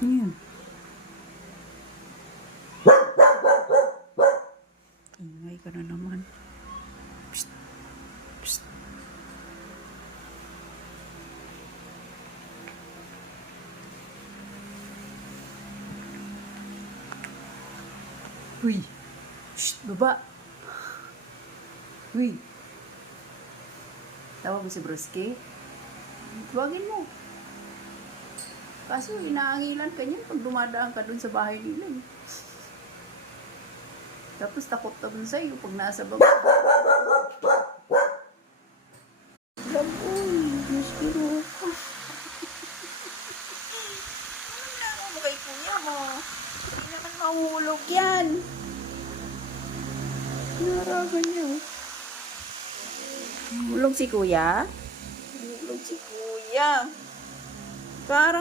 Yan. Ingay ka na naman. Psst. Psst. Uy. Psst, baba. Uy. Tawag mo si Bruski? Tuwagin mo. Kaso inaangilan ka niyan pag dumadaan ka dun sa bahay nila. Tapos takot na dun sa'yo pag nasa baba. Uy, Bruski mo. Ano mo kay kuya mo? Hindi naman mahulog yan. Naragan niya. Hulog si kuya? Hulog si kuya. Parang